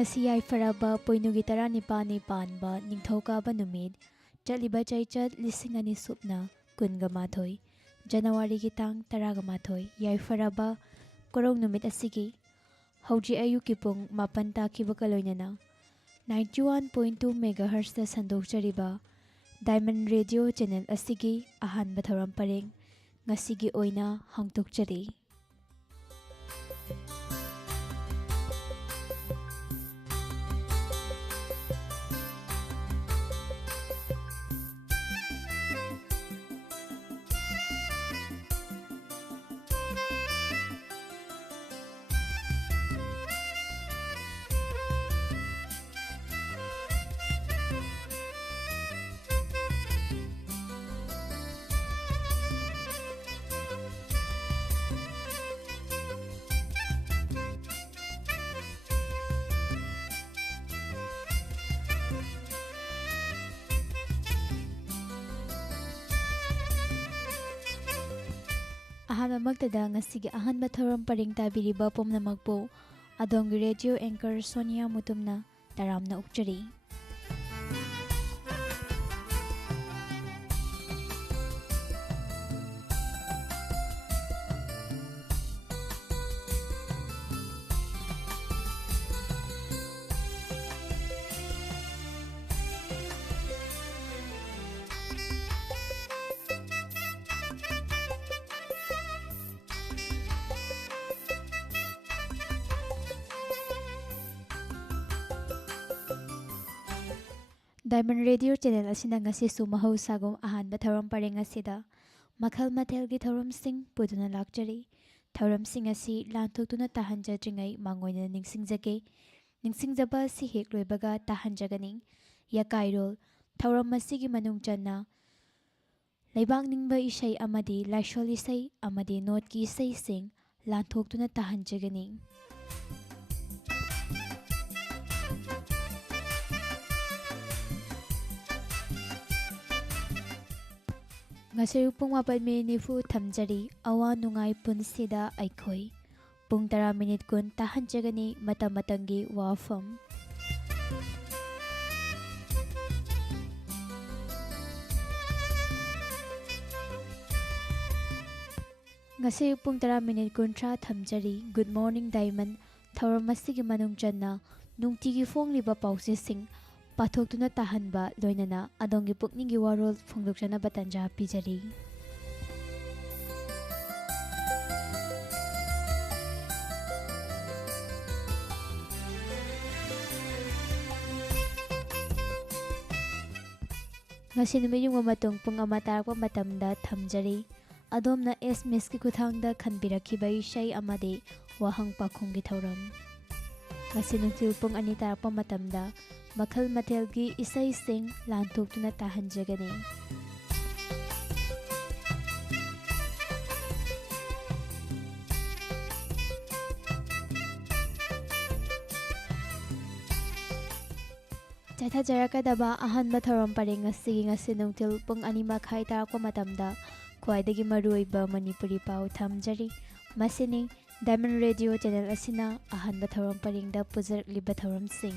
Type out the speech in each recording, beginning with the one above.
Ngasi yaifaraba poinugi taranipa panba ningthokaba numit chaliba chaichat lising ani supna kunga mathoi January ki tang taraga mathoi yaifaraba korong numit asigi hauji ayuki pung mapan takiba kaloinana 91.2 MHz ta sandokchariba Diamond Radio Channel asigi ahanba thoram pareng ngasigi oina hangtokchari Ahanmagtada ngasigi ahanba thoram paring tabiriba pomnamakpo adongi radio anchor Sonia Mutumna taramna ukchari Diamond Radio Channel asina ngasi sumahau sagom ahanba thoram paring asida makhal mathelgi thoram sing puduna lakchari thoram sing asi lanthotuna tahanjadringai mangoina ningsingjake ningsingjaba si hekloibaga tahanjagani YAKAIROL thoram asigi manung channa LEIBAKNINGBA ESHEI amadi laishol isei amadi note ki isei sing lanthotuna tahanjagani Ngasi pung 8 thamjari awa nungai punsida aikhoi pung 10 kun tahanjagani matamatanggi wafam Ngasi pung 10 kun tra thamjari good morning diamond thauramasi manung channa nungtigi fongliba pause sing pathok tuna tahanba loinana adongi pukningi warol phongdokjana batanja pijari ngasi numiyung matung pung ama tarakpa matamda thamjari adomna SMS ki kuthangda khanbirakhiba ishai amade wahang pakhunggi thoram ngasi nungtil pung ani tarakpa matamda makhal mathelgi isai sing lanthotuna tahanjagani Chatha jarakadaba ahanba thoram paring ngasi nungtil pung ani makhai tarakpa matamda khwaidagi maruiba manipuri pau thamjari masini Diamond Radio Channel asina ahanba thoram paringda pujarliba thoram sing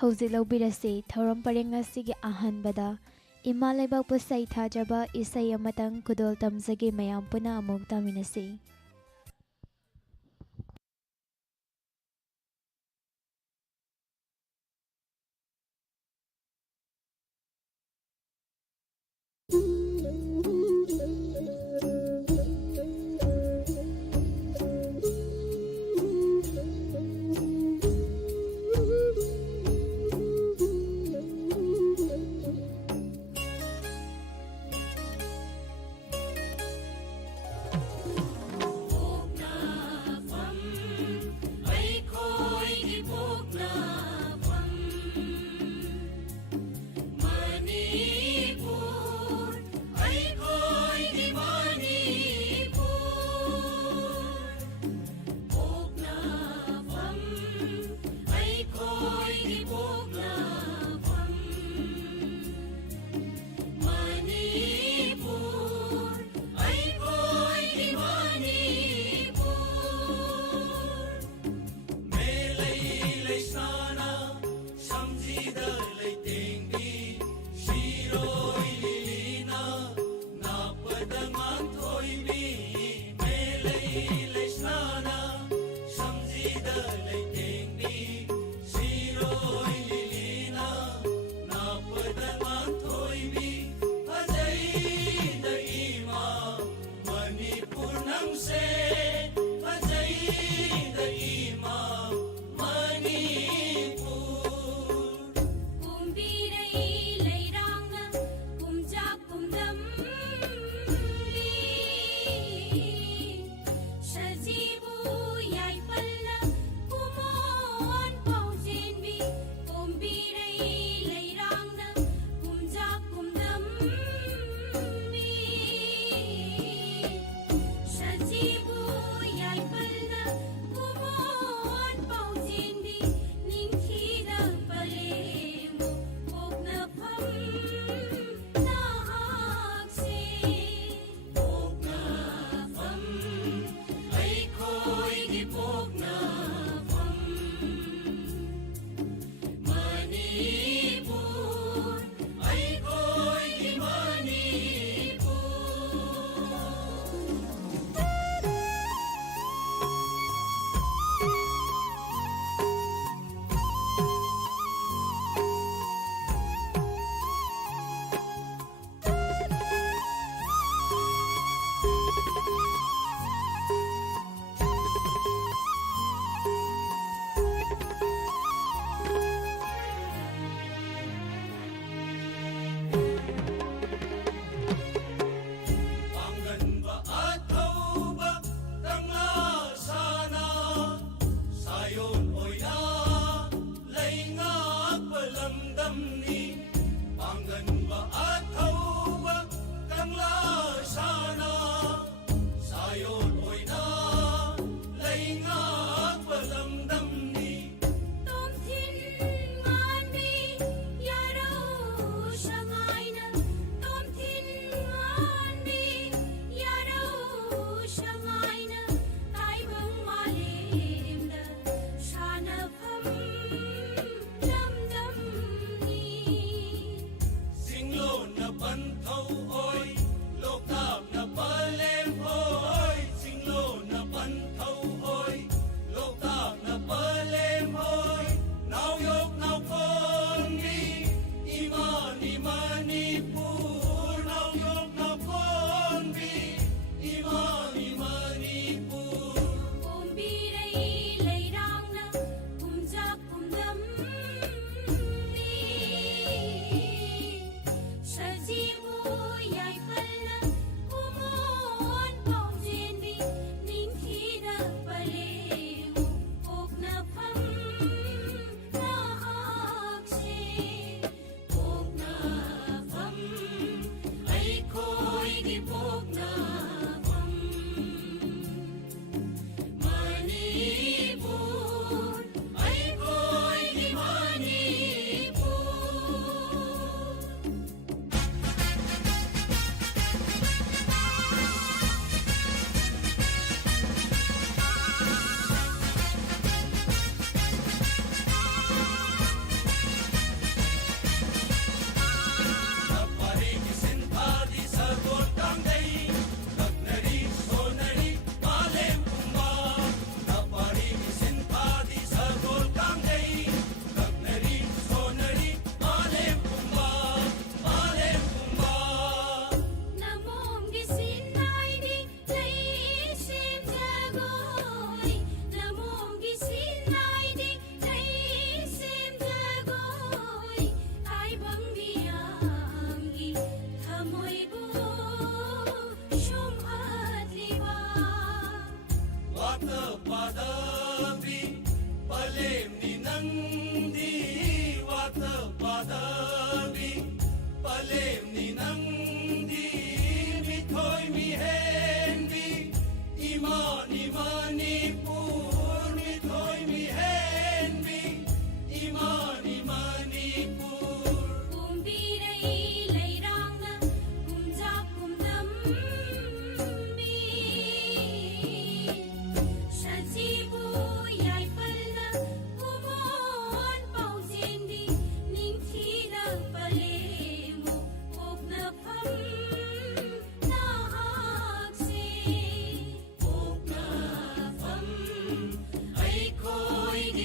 Hauzik laubirasi thoram pareng asigi ahanbada ima leibakpu sai thajaba isai amatang kudol tamjage mayam puna amuk taminasi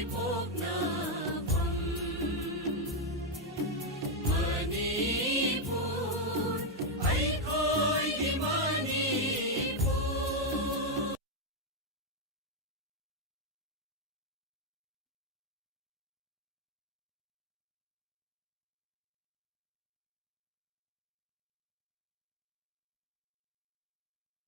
ꯏꯕꯣꯛꯅ